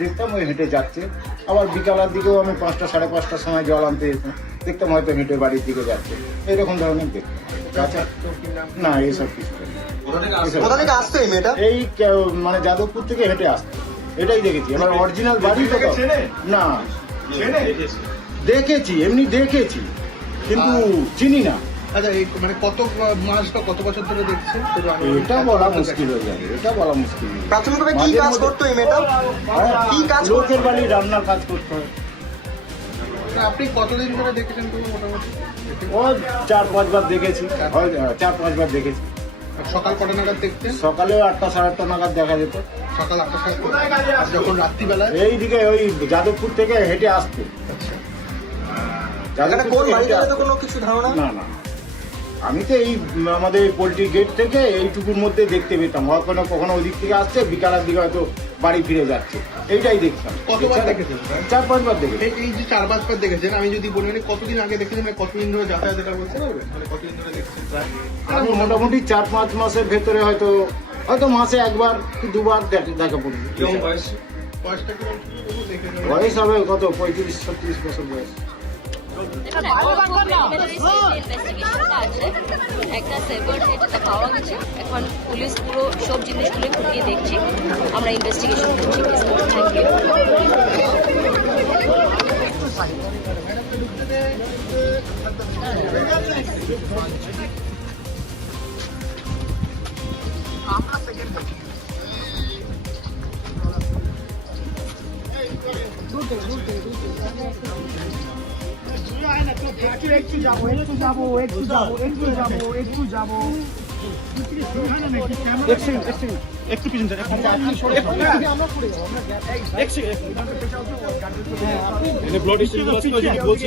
দেখতাম ওই হেঁটে যাচ্ছে। আবার বিকালের দিকেও আমি পাঁচটা সাড়ে পাঁচটার সময় জল আনতে যেতাম। দেখতাম হয়তো হেঁটে বাড়ির দিকে যাচ্ছে। এরকম ধরনের দেখতাম। আচ্ছা না এইসব কিছু কোথা থেকে আসতো এই মেয়েটা? এই মানে যাদবপুর থেকে হেঁটে আসতো এটাই দেখেছি। এবার অরিজিনাল বাড়ি তো না। দেখেছি। এমনি দেখেছি। কিন্তু চিনি না। আচ্ছা এই মানে কত মাস বা কত বছর ধরে দেখছেন? এটা বলা মুশকিল হয়ে যাবে এটা বলা মুশকিল প্রাথমিকভাবে কি কাজ মধ্যে- করতো এই মেয়েটা? কি কাজ করতো? লোকের বাড়ি রান্নার কাজ করতে। হয় আপনি কতদিন ধরে দেখেছেন মোটামুটি? ও চার পাঁচবার দেখেছি। হয়, চার পাঁচবার দেখেছি। সকাল কটা নাগাদ দেখতেন? সকালে আটটা সাড়ে আটটা নাগাদ দেখা যেত। সকাল আটটা সাড়ে যখন রাত্রিবেলায়? এইদিকে ওই যাদবপুর থেকে হেঁটে আসতো। যাদবপুর কোন বাড়ি। কোনো কিছু ধারণা? না না। আমি তো এই আমাদের পোলট্রি গেট থেকে এইটুকুর মধ্যে দেখতে পেতাম। কখনো কখনো ওই দিক থেকে আসছে বিকালের দিকে হয়তো বাড়ি ফিরে যাচ্ছে। এইটাই দেখতাম। কতবার দেখেছেন? চার পাঁচবার দেখেছি। এই এই যে চার পাঁচবার দেখেছেন আমি যদি বলি মানে কতদিন আগে দেখেছেন মানে কতদিন ধরে যাতায়াত এটা বলতে পারবেন? মানে কতদিন ধরে দেখছেন প্রায় আমি মোটামুটি চার পাঁচ মাসের ভেতরে হয়তো হয়তো মাসে একবার কি দুবার দেখা দেখা পড়বে? তবু বয়স? হবে কত? পঁয়ত্রিশ ছত্রিশ বছর বয়স। একটা সেভার হেডে পাওয়া গেছে। এখন পুলিশ পুরো সব জিনিসগুলো খুঁটিয়ে দেখছি। আমরা ইনভেস্টিগেশন করছি। থ্যাংক ইউ একটু যাব একটু যাব একটু যাব একটু যাব একটু যাব একটু পিছন ব্লড বলছি